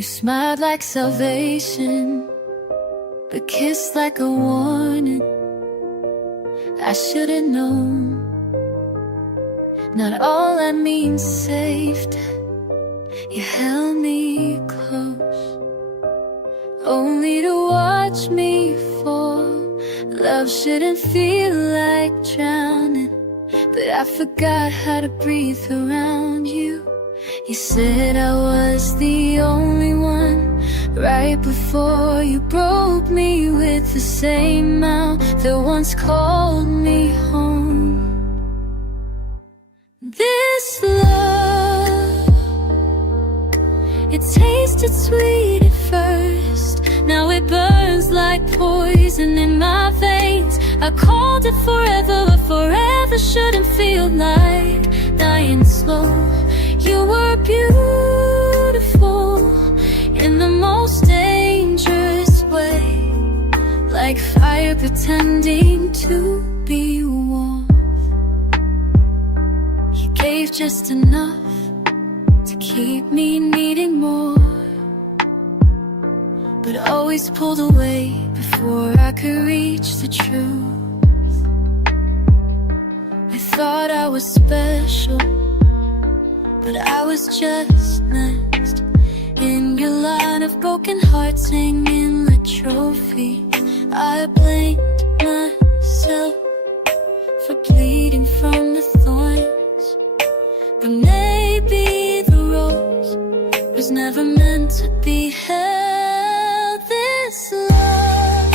You smiled like salvation, but kissed like a warning. I should've known. Not all that means safety. You held me close, only to watch me fall. Love shouldn't feel like drowning, but I forgot how to breathe around you. You said I was the only one, right before you broke me with the same mouth that once called me home. This love, it tasted sweet at first. Now it burns like poison in my veins. I called it forever, but forever shouldn't feel like dying slow. You were beautiful in the most dangerous way, like fire pretending to be warm. You gave just enough to keep me needing more, but always pulled away before I could reach the truth. I thought I was special, but I was just next in your line of broken hearts hanging like trophies. I blamed myself for bleeding from the thorns, but maybe the rose was never meant to be held. This love,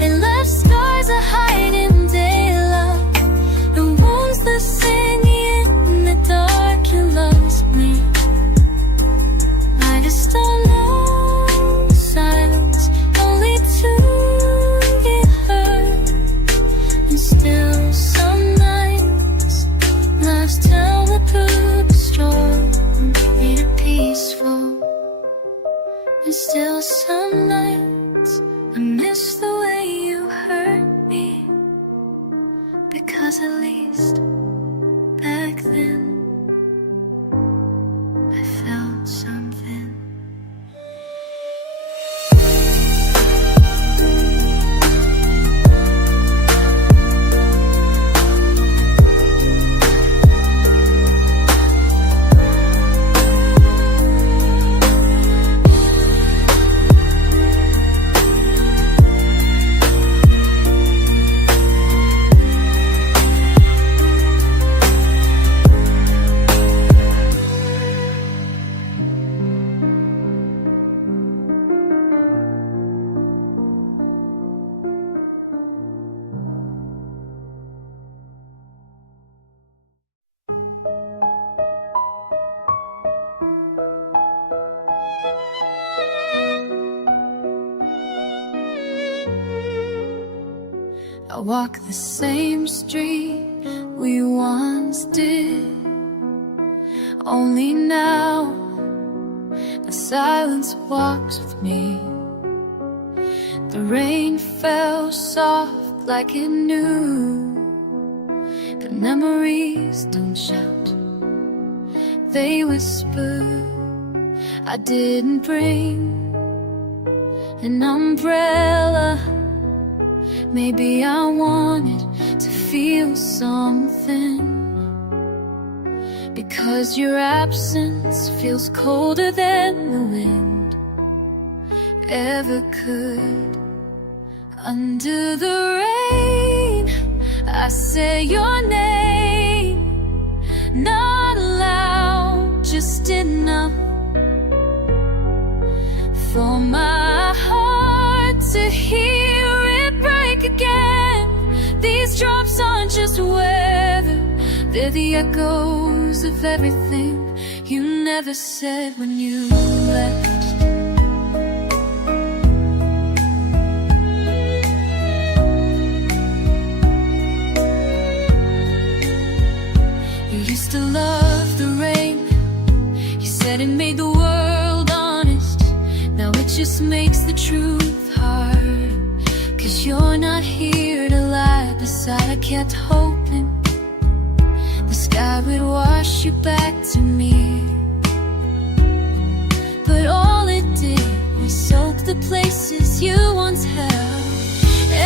it left scars that hide in daylight, and wounds that sing in the dark. You lost me. I just don't know signs, only to get hurt. And still some nights life's tell the poop strong, made it peaceful. And still some nights I miss the way you hurt me, because at least back then I felt something. I walk the same street we once did, only now the silence walks with me. The rain fell soft like it knew, but memories don't shout, they whisper. I didn't bring an umbrella, maybe I wanted to feel something, because your absence feels colder than the wind ever could. Under the rain, I say your name, not loud, just enough for my heart to hear it break again. These drops aren't just weather, they're the echoes of everything you never said when you left. You used to love the rain, you said it made the world honest. Now it just makes the truth hard, 'cause you're not here to lie beside. I kept hoping the sky would wash you back to me. but all it did was soak the places you once held.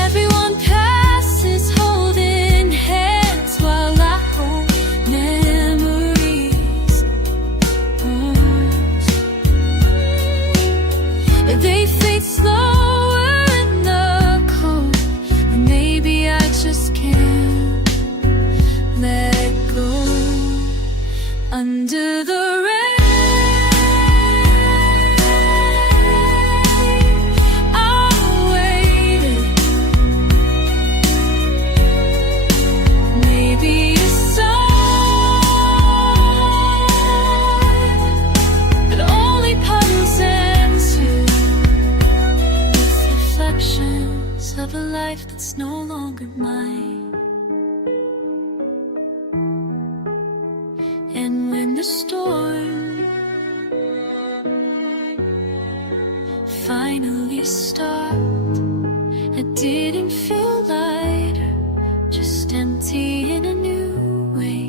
Everyone passes holding hands while I hold memories. They fade slower in the cold, or maybe I just can't let go. Under the rain, of a life that's no longer mine. And when the storm finally stopped, I didn't feel lighter, just empty in a new way.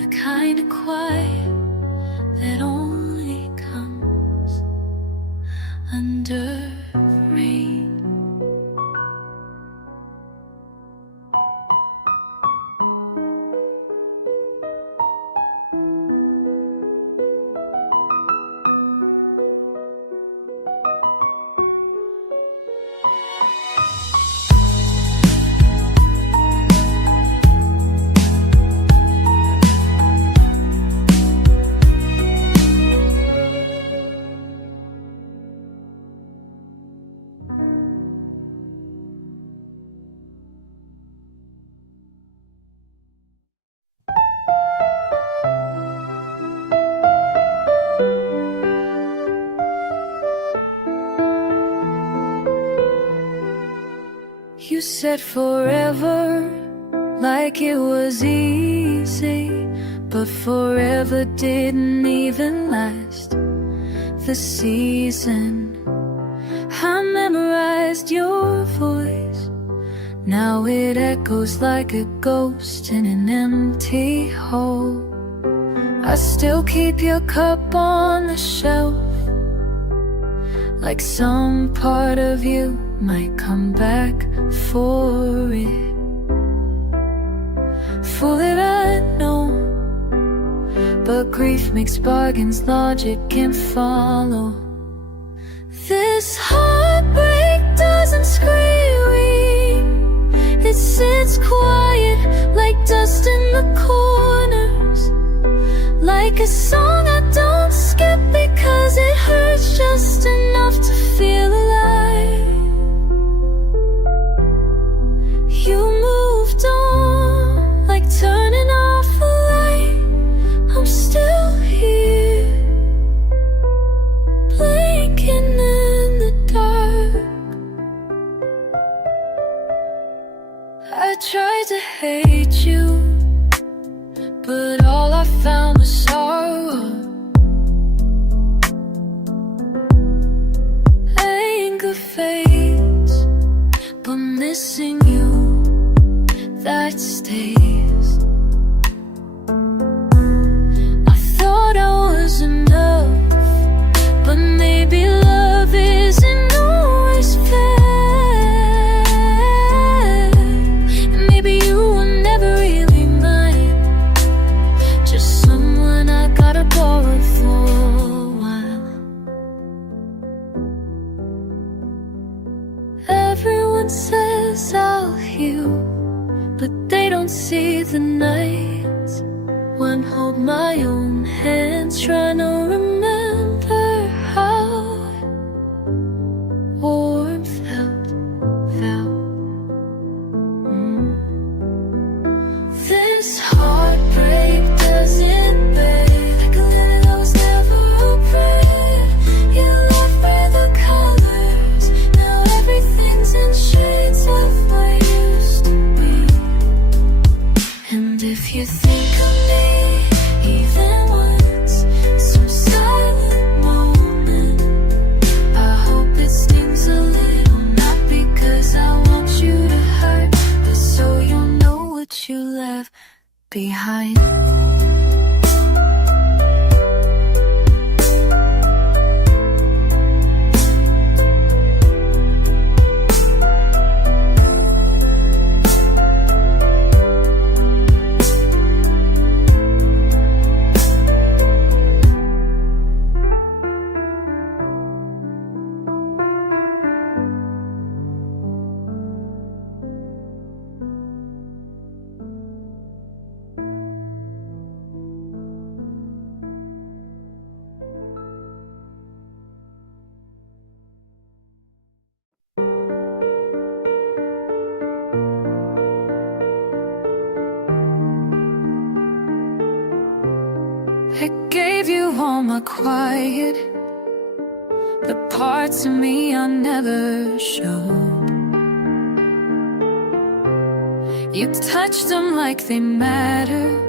The kind of quiet that only comes under rain. You said forever, like it was easy, but forever didn't even last the season. I memorized your voice, now it echoes like a ghost in an empty hole. I still keep your cup on the shelf, like some part of you might come back for it. Fool that I know, but grief makes bargains logic can't follow. This heartbreak doesn't scream, it sits quiet like dust in the corners, like a song I don't skip because it hurts just enough to feel alive. You moved on, like turning off a light. I'm still here, blinking in the dark. I tried to hate you, but all I found was sorrow. Anger fades, but missing you, that stays. I thought I was enough, but maybe love isn't always fair. And maybe you were never really mine, just someone I gotta borrow for a while. Everyone says I'll heal, but they don't see the nights when hold my own hands, trying to remember how warm felt. This heartbreak doesn't break, like a letter that was never read. You left me the colors, now everything's in shades of what used to be. And if you think of me even once, some silent moment, I hope it stings a little, not because I want you to hurt, but so you'll know what you left behind. I gave you all my quiet, the parts of me I never showed. You touched them like they mattered,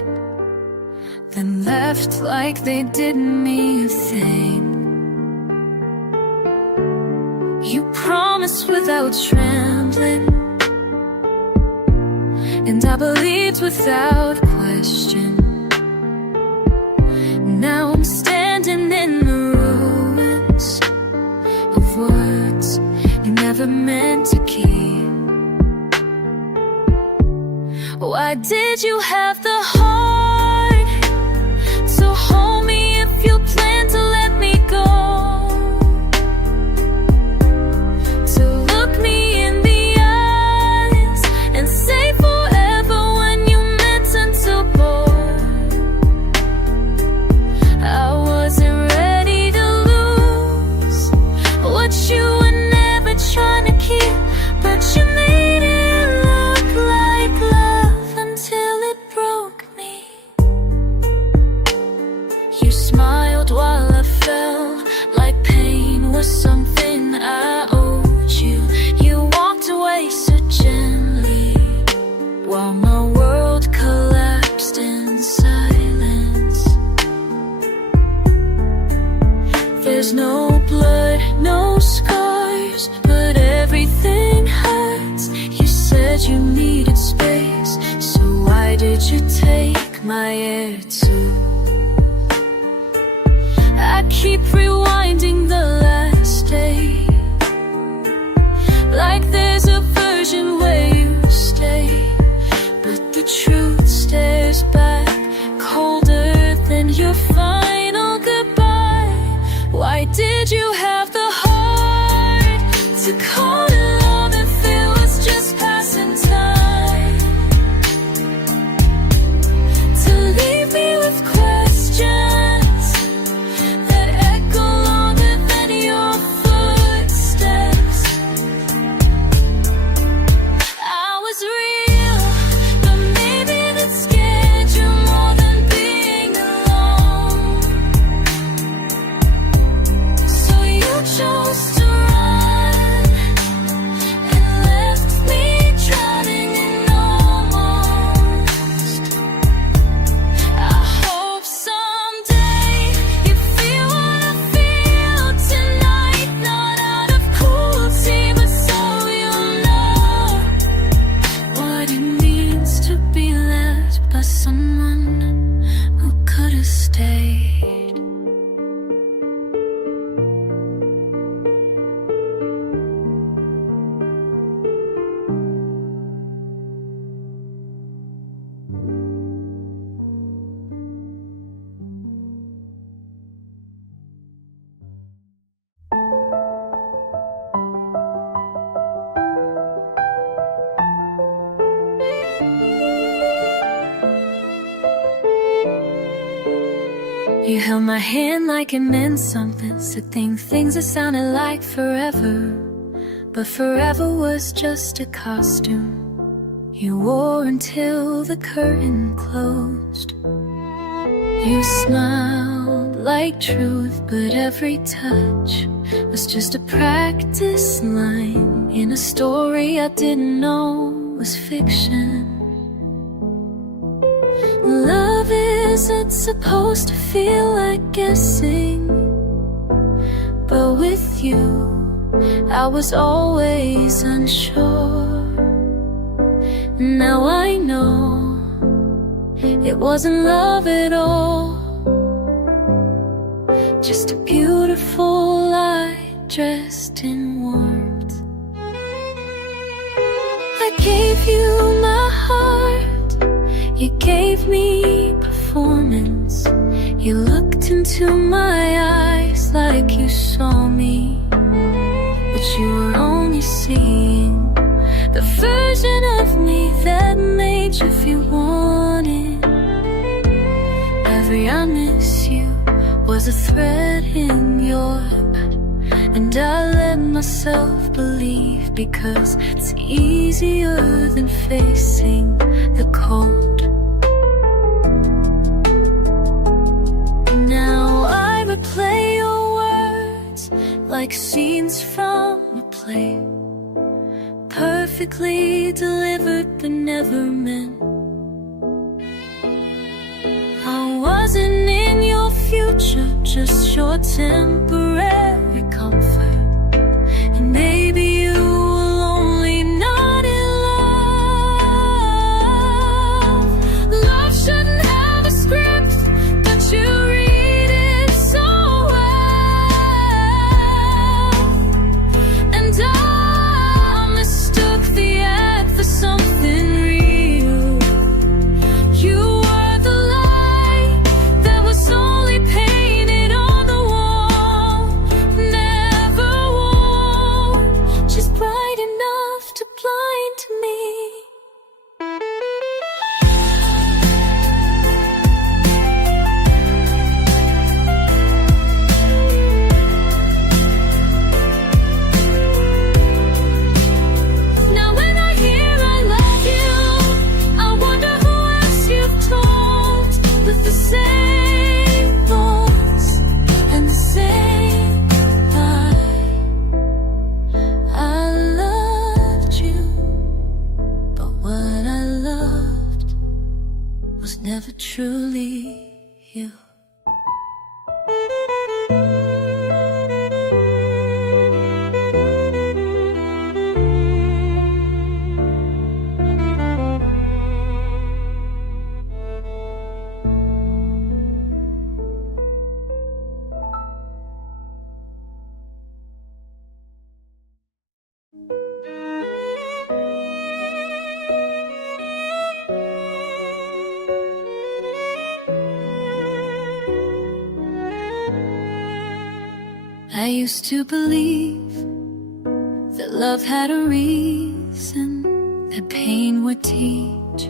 then left like they didn't mean a thing. You promised without trembling, and I believed without question. Now I'm standing in the ruins of words you never meant to keep. Why did you have the heart to hold me if you plan to let me go? To look me in the eyes and say forever when you meant unto both. I wasn't ready to lose what you were never trying to keep, but you made it look like love until it broke me. You smiled while I felt like pain was something I owed you. You walked away so gently while my world collapsed in silence. There's no blood, no scars, but everything hurts. You said you needed space, so why did you take my air too? I keep rewinding the last day, like there's a version where you stay, but the truth stares back colder than your final goodbye. Why did you have the heart to call it love if it was just passing time? To leave me with questions that echo longer than your footsteps. I was real, but maybe that scared you more than being alone. So you chose to run and left me drowning in almost. I hope someday you feel what I feel tonight, not out of cruelty, but so you'll know what it means to be left by someone who could have stayed. You held my hand like it meant something, said things that sounded like forever, but forever was just a costume you wore until the curtain closed. You smiled like truth, but every touch was just a practice line in a story I didn't know was fiction. Love isn't supposed to feel like guessing, but with you I was always unsure. Now I know it wasn't love at all, just a beautiful lie dressed in warmth. I gave you my heart, you gave me performance. You looked into my eyes like you saw me, but you were only seeing the version of me that made you feel wanted. Every I miss you was a thread in your back, and I let myself believe, because it's easier than facing the cold. like scenes from a play, perfectly delivered but never meant. I wasn't in your future, just your temporary comfort. And maybe you were only not in love. Love shouldn't have a script, but you read it so well. And I mistook the ad for something real. You were the light that was only painted on the wall, never worn, just bright enough to blind me. Now when I hear I love you, I wonder who else you've told, with the same thoughts and the same lie. I loved you, but what I loved was never truly you. I used to believe that love had a reason, that pain would teach,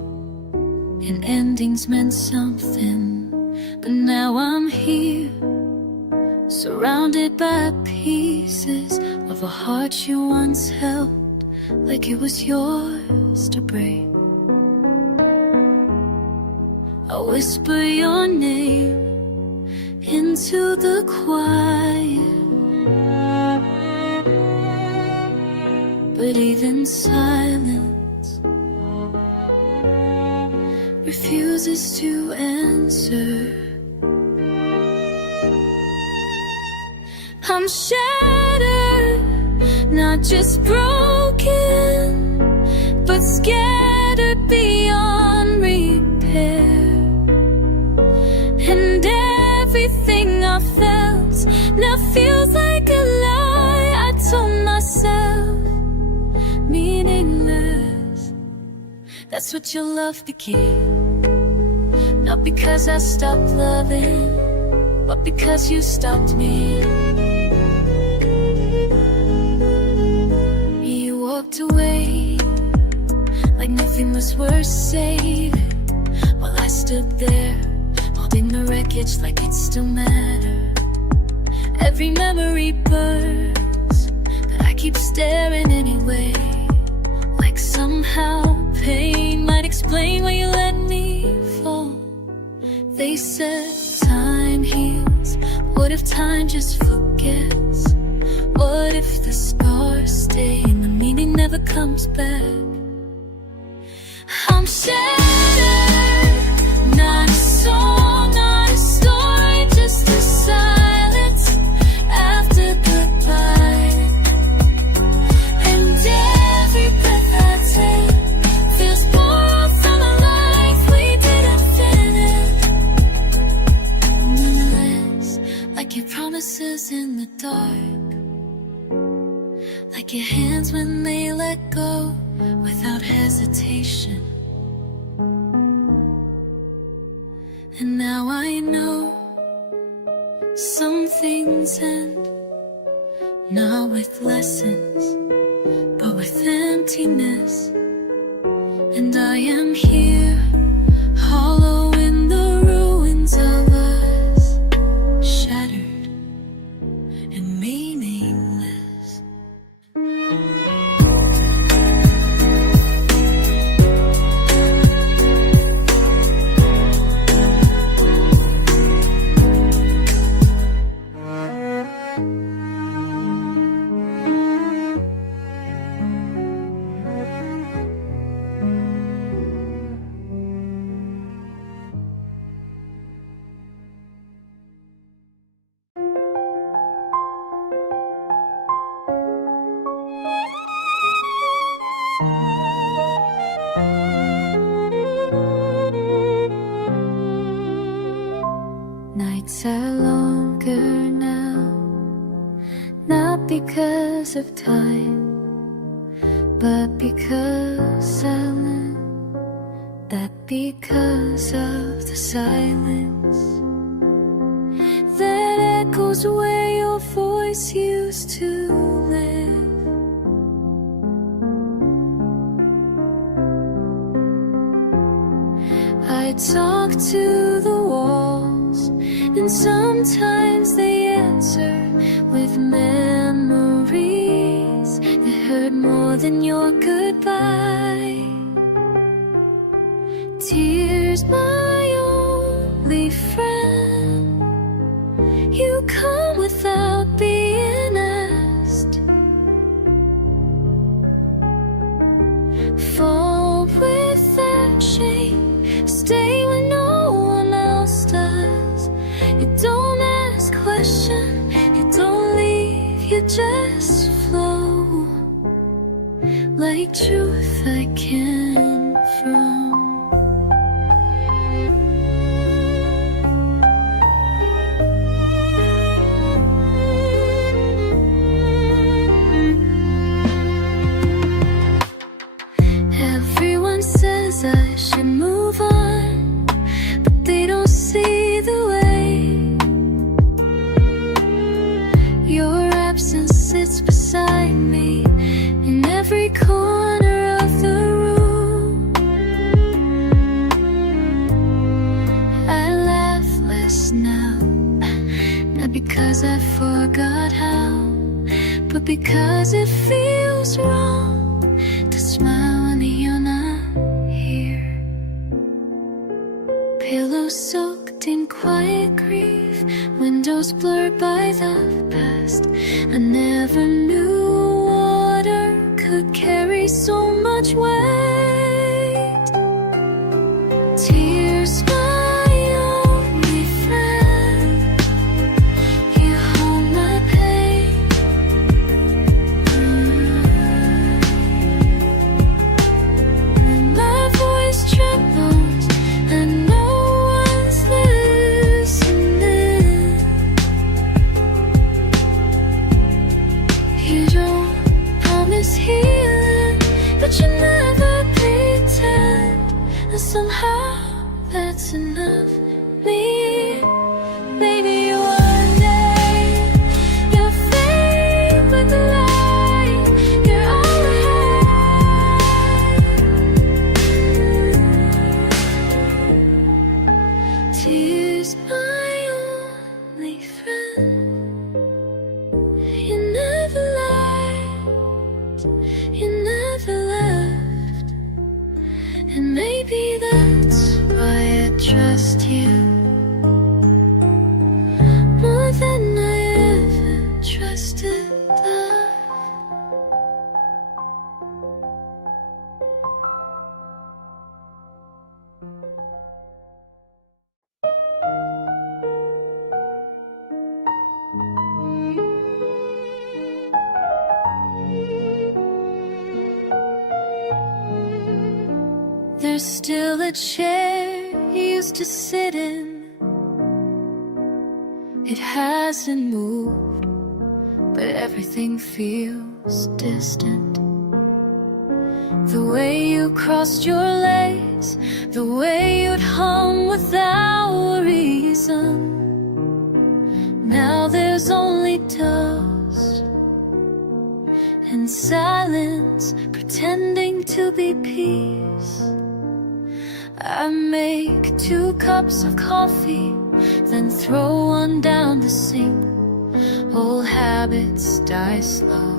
and endings meant something. But now I'm here, surrounded by pieces of a heart you once held, like it was yours to break. I whisper your name into the quiet, but even silence refuses to answer. I'm shattered, not just broken, but scattered beyond repair. And everything I felt now feels like a lie I told myself. Meaningless, that's what your love became. Not because I stopped loving, but because you stopped me. You walked away like nothing was worth saving, while I stood there holding the wreckage like it still mattered. Every memory burns, but I keep staring anyway, like somehow pain might explain why you let me fall. They said time heals. What if time just forgets? What if the scars stay and the meaning never comes back? I'm shattered, not a song, not a story, just a silence after goodbye. And every breath I take feels borrowed from a life we didn't finish. Meaningless, like your promises in the dark, like your hands when they let go without hesitation. And now I know some things end, not with lessons, but with emptiness. And I am here, hollow in the ruins of us, shattered and meaningless. of time, but because silent, that because of the silence that echoes where your voice used to live. I talk to the walls, and sometimes they answer with memories that hurt more than your goodbye. Tears, my only friend, you come without being asked, fall without shame, stay when no one else does. You don't ask questions, you don't leave, you just flow like truth I can from. Everyone says I should move on, but they don't see the way your absence sits beside me in every corner of the room. I laugh less now, not because I forgot how, but because it feels wrong to smile when you're not here. Pillows soaked in quiet grief, windows blurred by the past. I never knew water could carry so much weight. Tears, my only friend, you hold my pain. When my voice trembles and no one's listening, you don't promise healing, but you never pretend, and somehow that's enough. Me, maybe one day you'll fade with the light, you're all I have. Tears, my only friend, you never lied, you never left, and maybe that's why I trust you more than I ever trusted love. There's still a chair you used to sit in. It hasn't moved, but everything feels distant. The way you crossed your legs, the way you'd hum without a reason. Now there's only dust and silence pretending to be peace. I make 2 cups of coffee, then throw one down the sink. Old habits die slow,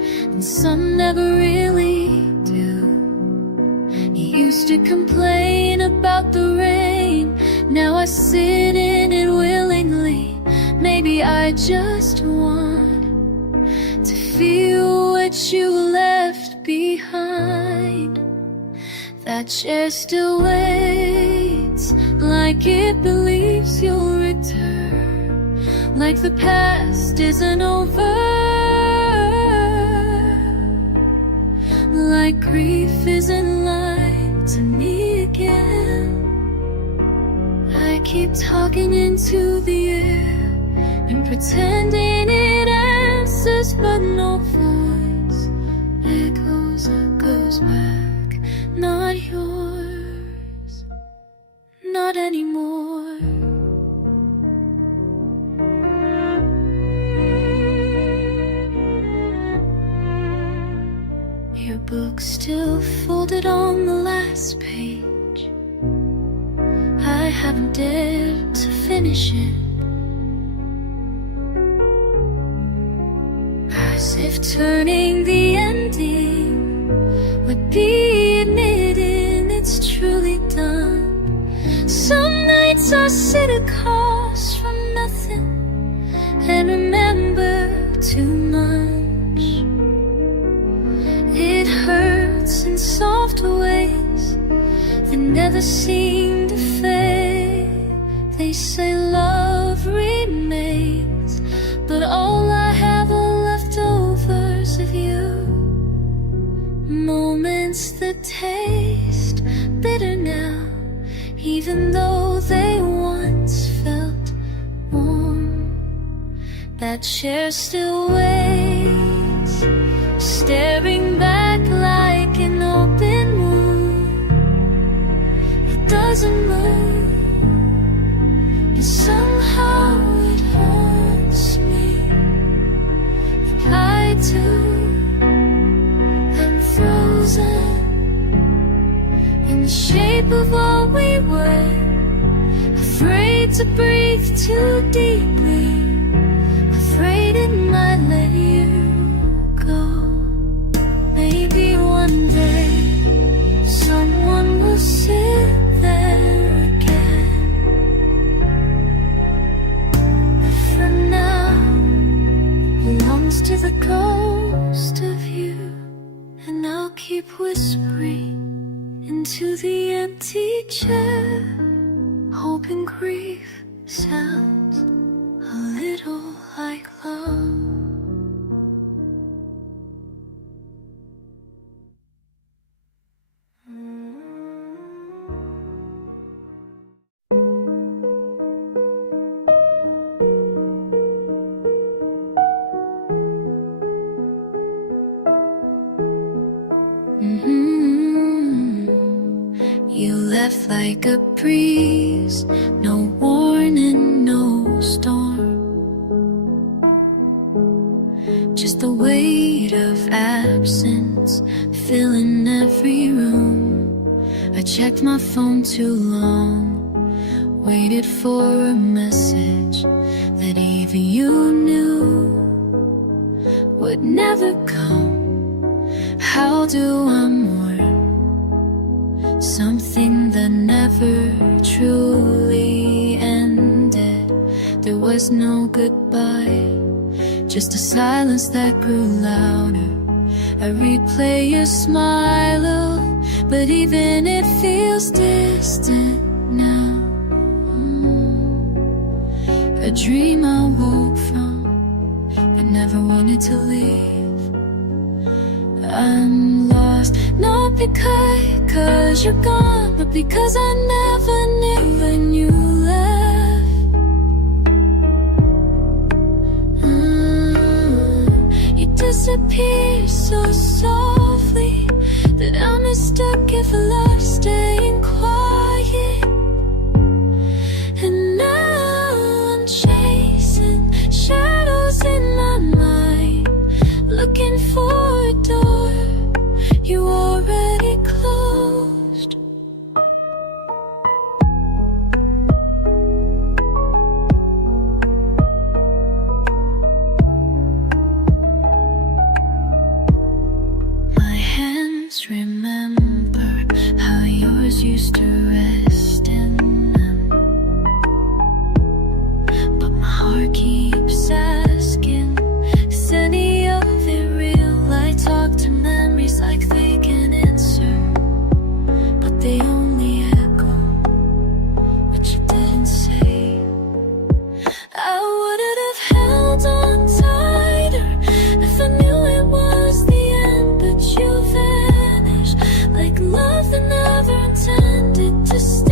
and some never really do. You used to complain about the rain, now I sit in it willingly. Maybe I just want to feel what you left behind. That chair still waits, like it believes you'll return, like the past isn't over, like grief isn't lying to me again. I keep talking into the air and pretending it answers, but no voice book still folded on the last page. I haven't dared to finish it, as if turning the ending would be admitting it's truly done. Some nights I sit across from nothing and remember too much. It hurts in soft ways that never seem to fade. They say love remains, but all I have are leftovers of you. Moments that taste bitter now, even though they once felt warm. That chair still waits, staring back like an open wound. It doesn't move, but somehow it haunts me. And I too am frozen in the shape of all we were, afraid to breathe too deeply, afraid it might let you go. Maybe one day someone will sit there again, but for now it belongs to the ghost of you. And I'll keep whispering into the empty chair, hoping grief sounds a little like love. You left like a breeze, no warning, no storm. Just the weight of absence filling every room. I checked my phone too long, waited for a message that even you knew would never come. How do I mourn something that never truly ended? There was no goodbye, just a silence that grew louder. I replay your smile, but even it feels distant now. A dream I woke from, but never wanted to leave. I'm lost, not because you're gone, but because I never knew when you left. You disappeared so softly that I mistook it for love staying quiet. And now I'm chasing shadows in my mind, looking for a door you already closed. My hands remember how yours used to rest in them, but my heart keeps asking, is any of it real? I talk to memories like they can answer, but they only echo what you didn't say. I wouldn't have held on tighter if I knew it was the end, but you vanished like love that never intended to stay.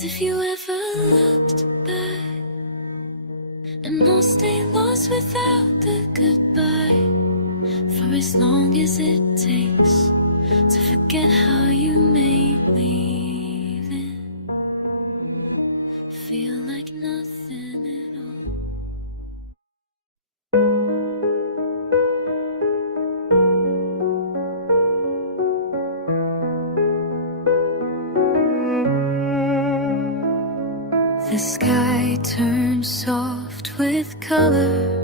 As if you ever looked back, and I'll stay lost without the goodbye, for as long as it takes to forget how you made leaving feel like nothing at all. The sky turned soft with color,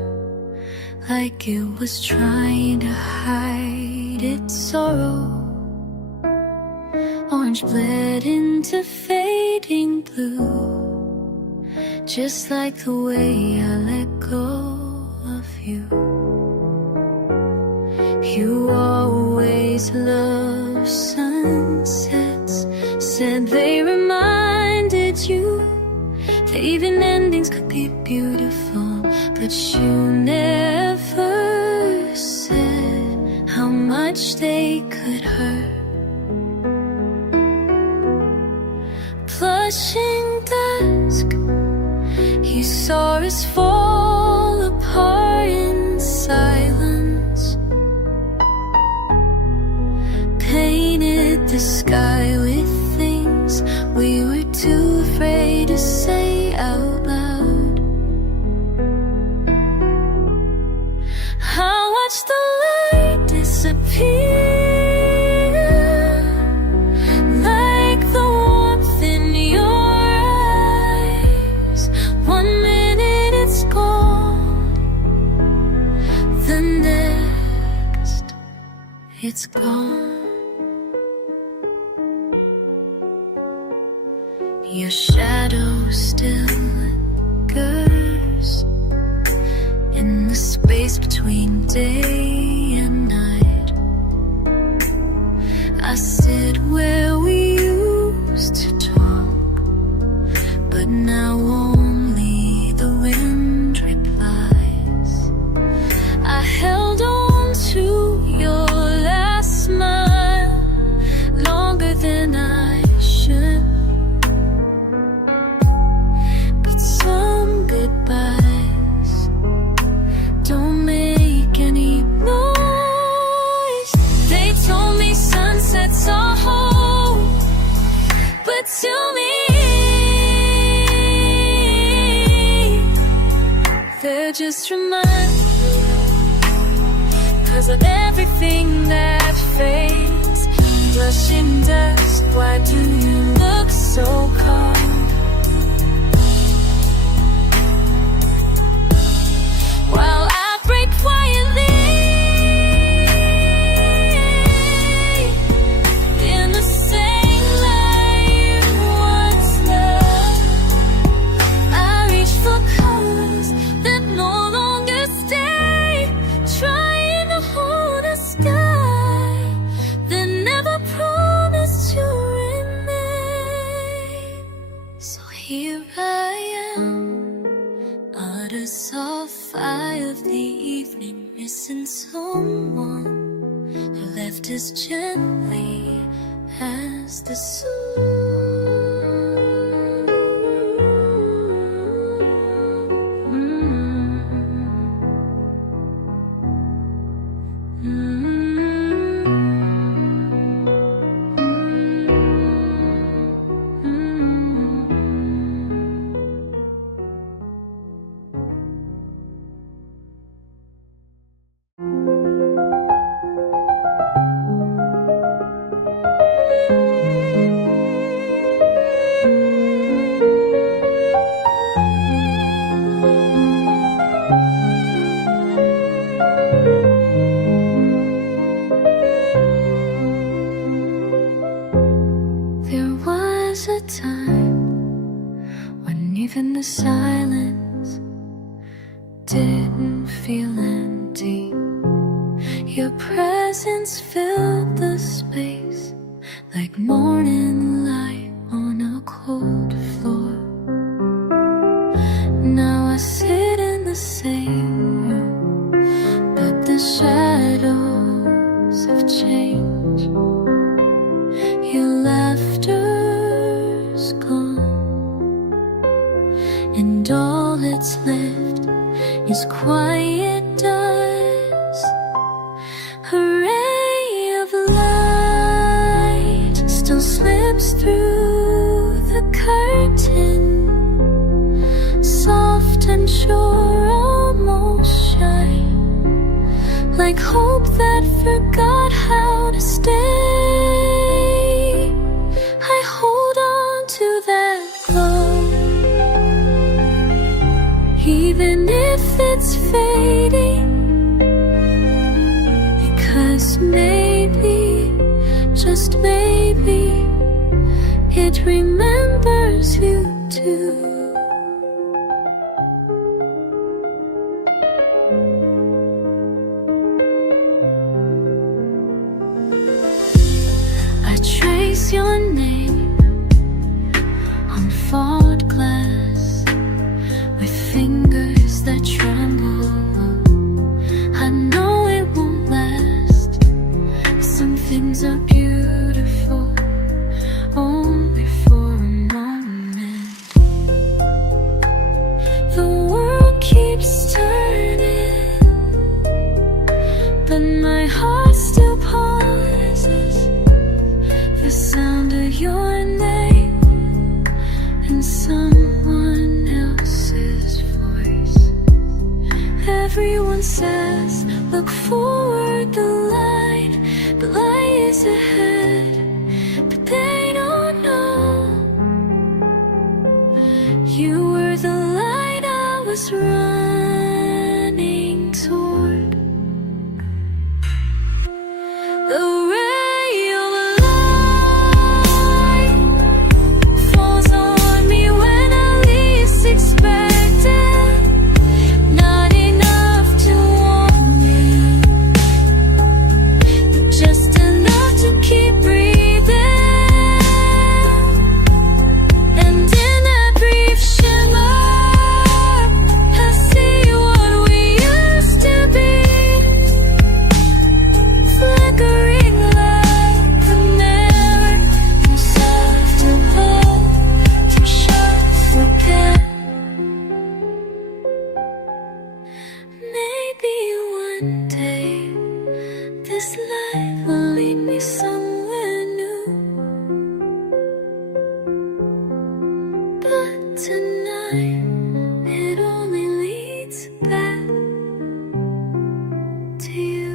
like it was trying to hide its sorrow. Orange bled into fading blue, just like the way I let go of you. You always loved sunsets, said they reminded you that even endings could be beautiful, but you never said how much they could hurt. Blushing dusk, you saw us fall apart in silence, painted the sky with things we were too afraid to say out loud. I watched the light disappear, like the warmth in your eyes. 1 minute it's gone, the next it's gone. Your shadow still lingers in the space between day and night. I sit where we used to talk, but now only the wind replies. I held on to your last smile longer than I should. Some goodbyes don't make any noise. They told me sunsets are home, but to me they're just reminders, 'cause of everything that fades. Blushing dusk, why do you look so calm? While I break quietly in the same light you once loved, I reach for colors that no longer stay, trying to hold a sky that never promised to remain. So here I am, the soft eye of the evening, missing someone who left as gently as the sun. Even the silence didn't feel empty. Your presence filled the space like morning light on a cold floor. Now I sit in the same room, but the shadows have changed. Your laughter's gone, what's left is quiet dust. A ray of light still slips through the curtain, soft and sure, almost shy, like hope that forgot how to stay. I hold on to that glow, even if it's fading, because maybe, just maybe, it remembers you too. I trace your name on fought glass with fingers that tremble. I know it won't last. Some things are beautiful only for a moment. The world keeps turning, but my heart still pauses. The sound of your name and someone else's voice. Everyone says, look forward, the light lies ahead, but they don't know you were the light I was running toward. The ray of light falls on me when I least expect it. Not enough to warm me, but just enough to keep breathing. And in that brief shimmer, I see what we used to be, flickering like a mirror, and soft above to sharp again. Maybe one day this life will lead me somewhere new, but tonight it only leads back to you.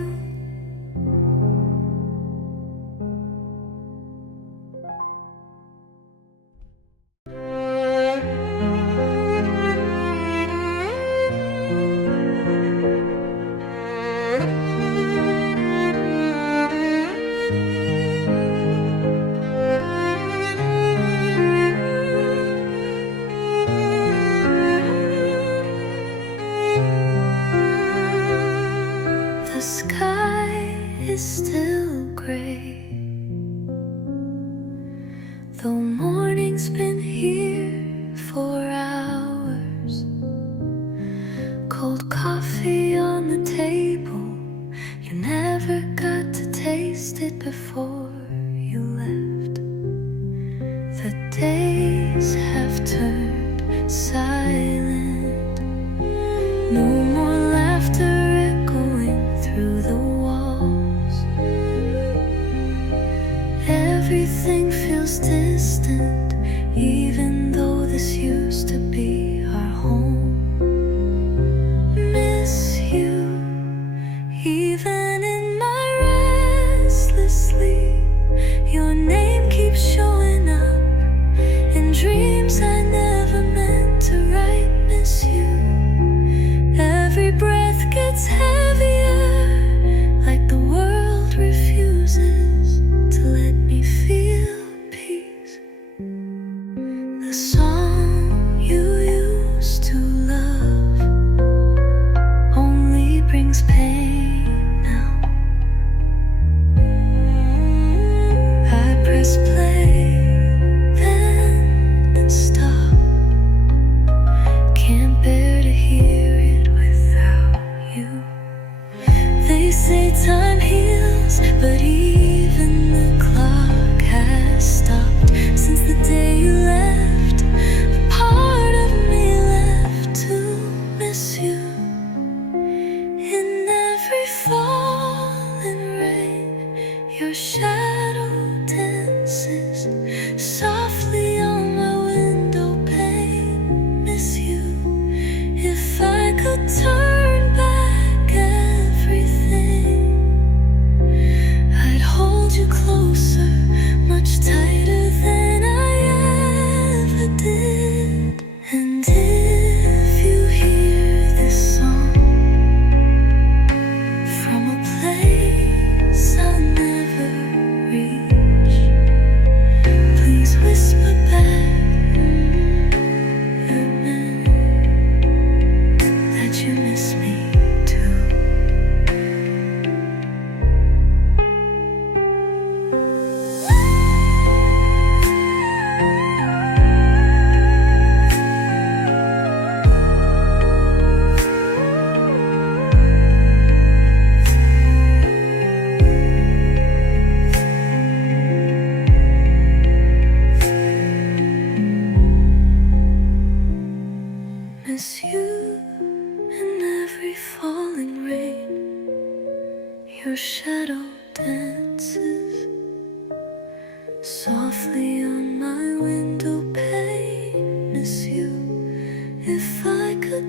The sky is still gray, though morning's been here for hours. Cold coffee on the table, you never got to taste it before you left. The days have turned silent, no more laughter echoing through the walls. Everything feels distant, even though this used to be our home. Miss you, even in my restless sleep. Your name keeps showing up in dreams I never meant to write. Miss you. Every breath gets heavier, like the world refuses to let me feel peace. The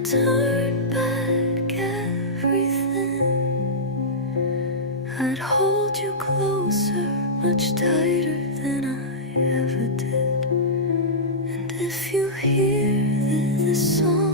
turn back everything, I'd hold you closer, much tighter than I ever did. And if you hear this song